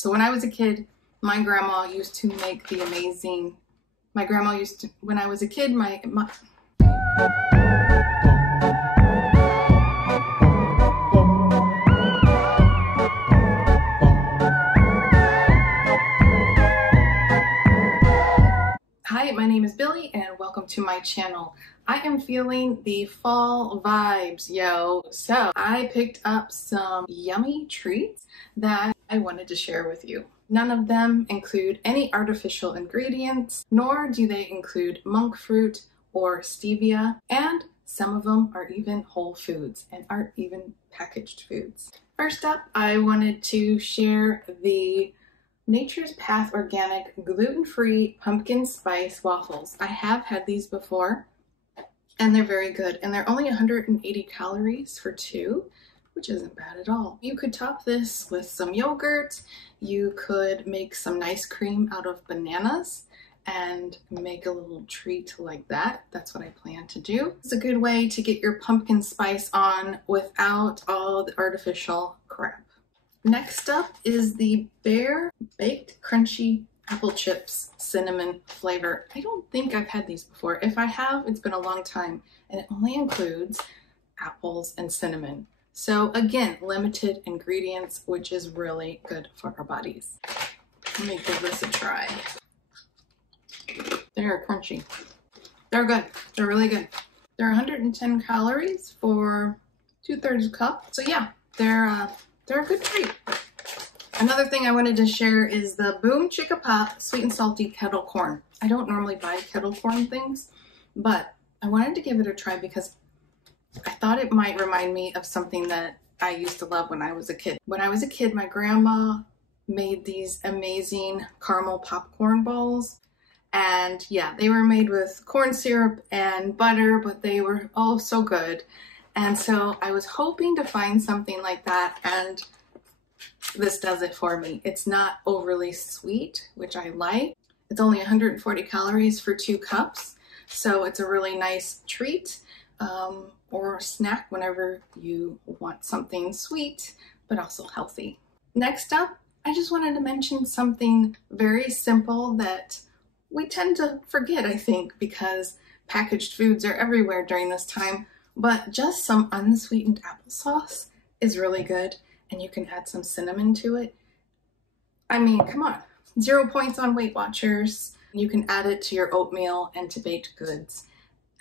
So when I was a kid, my grandma used to make the amazing, when I was a kid, Hi, my name is Billy and welcome to my channel. I am feeling the fall vibes, yo. So I picked up some yummy treats that I wanted to share with you. None of them include any artificial ingredients, nor do they include monk fruit or stevia, and some of them are even whole foods and aren't even packaged foods. First up, I wanted to share the Nature's Path Organic gluten-free pumpkin spice waffles. I have had these before and they're very good, and they're only 180 calories for two, which isn't bad at all. You could top this with some yogurt. You could make some nice cream out of bananas and make a little treat like that. That's what I plan to do. It's a good way to get your pumpkin spice on without all the artificial crap. Next up is the Bear Baked Crunchy Apple Chips Cinnamon flavor. I don't think I've had these before. If I have, it's been a long time, and it only includes apples and cinnamon. So again, limited ingredients, which is really good for our bodies. Let me give this a try. They're crunchy. They're good. They're really good. They're 110 calories for 2/3 cup. So yeah, they're a good treat. Another thing I wanted to share is the Boom Chicka Pop Sweet and Salty Kettle Corn. I don't normally buy kettle corn things, but I wanted to give it a try because I thought it might remind me of something that I used to love when I was a kid. When I was a kid, my grandma made these amazing caramel popcorn balls. And yeah, they were made with corn syrup and butter, but they were oh so good. And so I was hoping to find something like that, and this does it for me. It's not overly sweet, which I like. It's only 140 calories for 2 cups, so it's a really nice treat or snack whenever you want something sweet, but also healthy. Next up, I just wanted to mention something very simple that we tend to forget, I think, because packaged foods are everywhere during this time, but just some unsweetened applesauce is really good. And you can add some cinnamon to it. I mean, come on, 0 points on Weight Watchers. You can add it to your oatmeal and to baked goods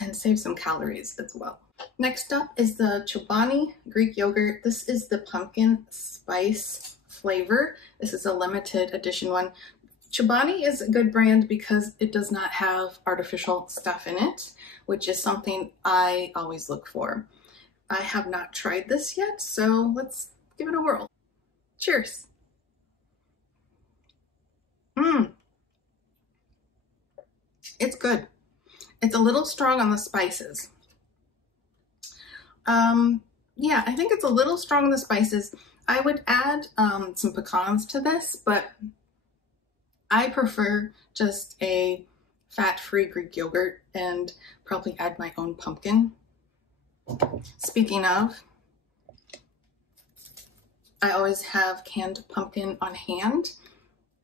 and save some calories as well. Next up is the Chobani Greek yogurt. This is the pumpkin spice flavor. This is a limited edition one. Chobani is a good brand because it does not have artificial stuff in it, which is something I always look for. I have not tried this yet, so let's give it a whirl. Cheers. It's good. It's a little strong on the spices. Yeah, I think it's a little strong on the spices. I would add some pecans to this, but I prefer just a fat-free Greek yogurt and probably add my own pumpkin. Speaking of, I always have canned pumpkin on hand.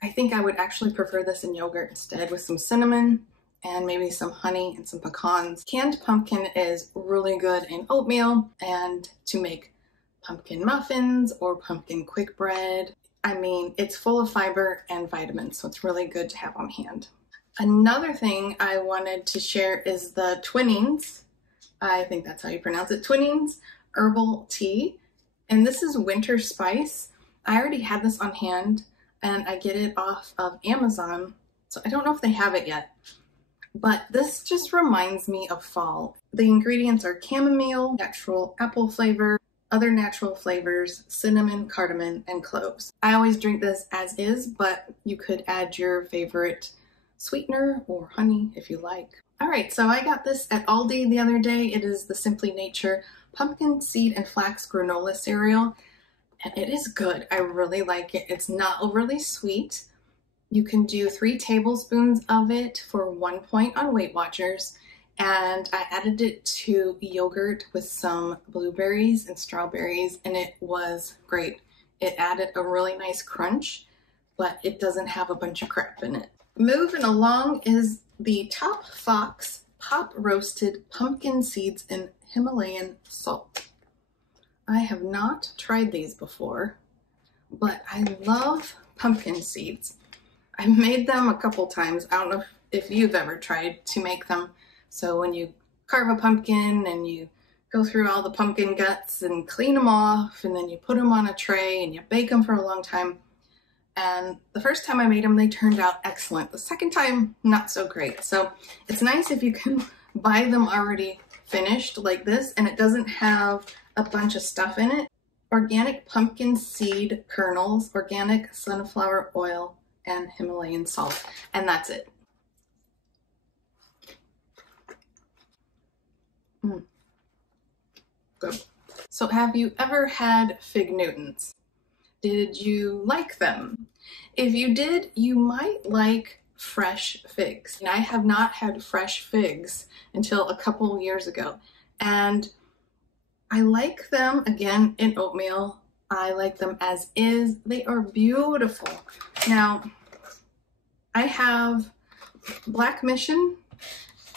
I think I would actually prefer this in yogurt instead, with some cinnamon and maybe some honey and some pecans. Canned pumpkin is really good in oatmeal and to make pumpkin muffins or pumpkin quick bread. I mean, it's full of fiber and vitamins, so it's really good to have on hand. Another thing I wanted to share is the Twinings. I think that's how you pronounce it. Twinings herbal tea. And this is winter spice. I already had this on hand and I get it off of Amazon. So I don't know if they have it yet, but this just reminds me of fall. The ingredients are chamomile, natural apple flavor, other natural flavors, cinnamon, cardamom, and cloves. I always drink this as is, but you could add your favorite sweetener or honey if you like. All right, so I got this at Aldi the other day. It is the Simply Nature Pumpkin Seed and Flax Granola Cereal, and it is good. I really like it. It's not overly sweet. You can do 3 tablespoons of it for 1 point on Weight Watchers, and I added it to yogurt with some blueberries and strawberries, and it was great. It added a really nice crunch but it doesn't have a bunch of crap in it. Moving along is the Top Fox Pop Roasted Pumpkin Seeds in Himalayan Salt. I have not tried these before, but I love pumpkin seeds. I've made them a couple times. I don't know if you've ever tried to make them. So when you carve a pumpkin and you go through all the pumpkin guts and clean them off, and then you put them on a tray and you bake them for a long time. And the first time I made them, they turned out excellent. The second time, not so great. So it's nice if you can buy them already finished like this, and it doesn't have a bunch of stuff in it. Organic pumpkin seed kernels, organic sunflower oil, and Himalayan salt. And that's it. Good. So have you ever had fig Newtons? Did you like them? If you did, you might like fresh figs. And I have not had fresh figs until a couple years ago. And I like them, again, in oatmeal. I like them as is. They are beautiful. Now, I have Black Mission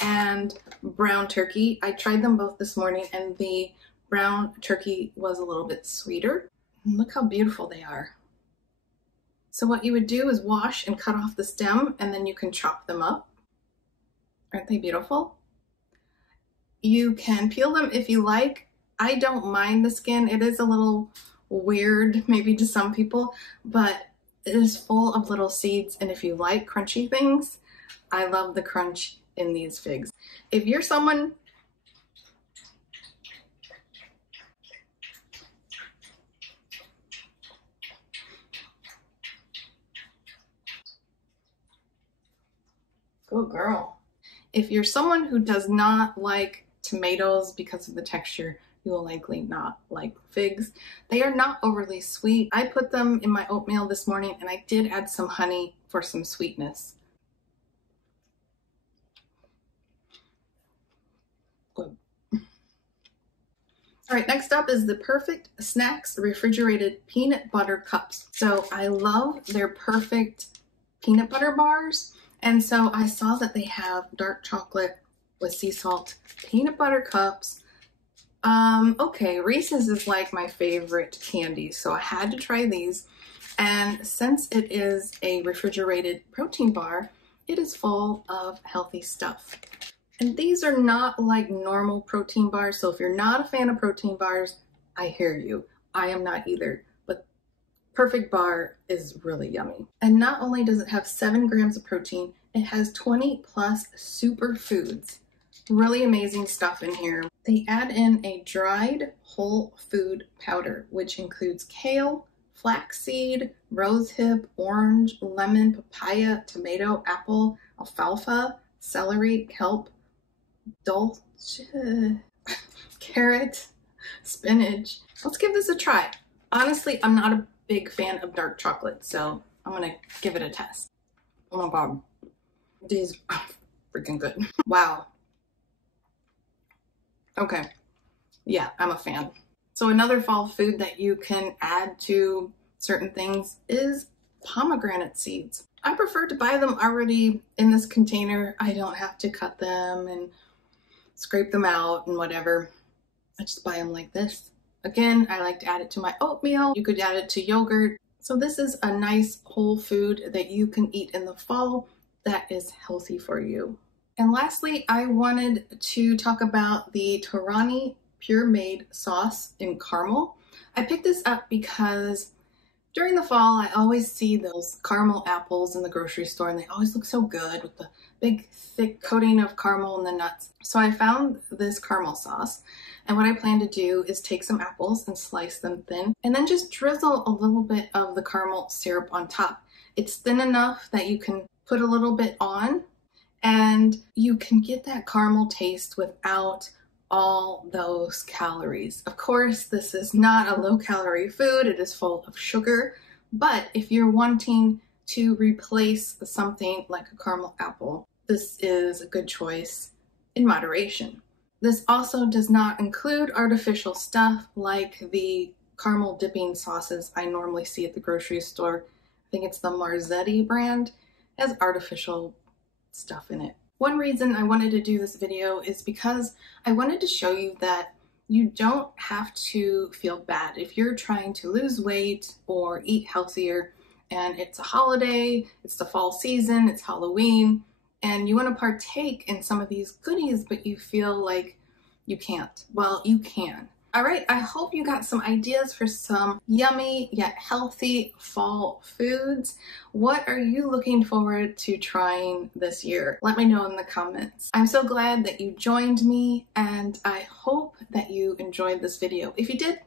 and brown turkey. I tried them both this morning, and the brown turkey was a little bit sweeter. Look how beautiful they are. So what you would do is wash and cut off the stem, and then you can chop them up. Aren't they beautiful? You can peel them if you like. I don't mind the skin. It is a little weird maybe to some people, but it is full of little seeds, and if you like crunchy things, I love the crunch in these figs. If you're someone good girl. If you're someone who does not like tomatoes because of the texture, you will likely not like figs. They are not overly sweet. I put them in my oatmeal this morning, and I did add some honey for some sweetness. Good. All right, next up is the Perfect Snacks Refrigerated Peanut Butter Cups. So I love their Perfect peanut butter bars. And so I saw that they have dark chocolate with sea salt peanut butter cups. Okay, Reese's is like my favorite candy, so I had to try these. And since it is a refrigerated protein bar, it is full of healthy stuff. And these are not like normal protein bars, so if you're not a fan of protein bars, I hear you. I am not either. Perfect bar is really yummy. And not only does it have 7 grams of protein, it has 20 plus superfoods. Really amazing stuff in here. They add in a dried whole food powder, which includes kale, flaxseed, rosehip, orange, lemon, papaya, tomato, apple, alfalfa, celery, kelp, dulce, carrot, spinach. Let's give this a try. Honestly, I'm not a big fan of dark chocolate, so I'm gonna give it a test. Oh my god, these are freaking good. Wow. Okay, yeah, I'm a fan. So another fall food that you can add to certain things is pomegranate seeds. I prefer to buy them already in this container. I don't have to cut them and scrape them out and whatever. I just buy them like this. Again, I like to add it to my oatmeal. You could add it to yogurt. So this is a nice whole food that you can eat in the fall that is healthy for you. And lastly, I wanted to talk about the Torani Pure Made sauce in caramel. I picked this up because during the fall, I always see those caramel apples in the grocery store, and they always look so good with the big thick coating of caramel and the nuts. So I found this caramel sauce. And what I plan to do is take some apples and slice them thin, and then just drizzle a little bit of the caramel syrup on top. It's thin enough that you can put a little bit on, and you can get that caramel taste without all those calories. Of course, this is not a low-calorie food. It is full of sugar, but if you're wanting to replace something like a caramel apple, this is a good choice in moderation. This also does not include artificial stuff like the caramel dipping sauces I normally see at the grocery store. I think it's the Marzetti brand, has artificial stuff in it. One reason I wanted to do this video is because I wanted to show you that you don't have to feel bad if you're trying to lose weight or eat healthier and it's a holiday, it's the fall season, it's Halloween, and you want to partake in some of these goodies, but you feel like you can't. Well, you can. All right, I hope you got some ideas for some yummy yet healthy fall foods. What are you looking forward to trying this year? Let me know in the comments. I'm so glad that you joined me, and I hope that you enjoyed this video. If you did,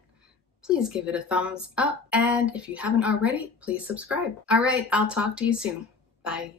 please give it a thumbs up, and if you haven't already, please subscribe. All right, I'll talk to you soon. Bye.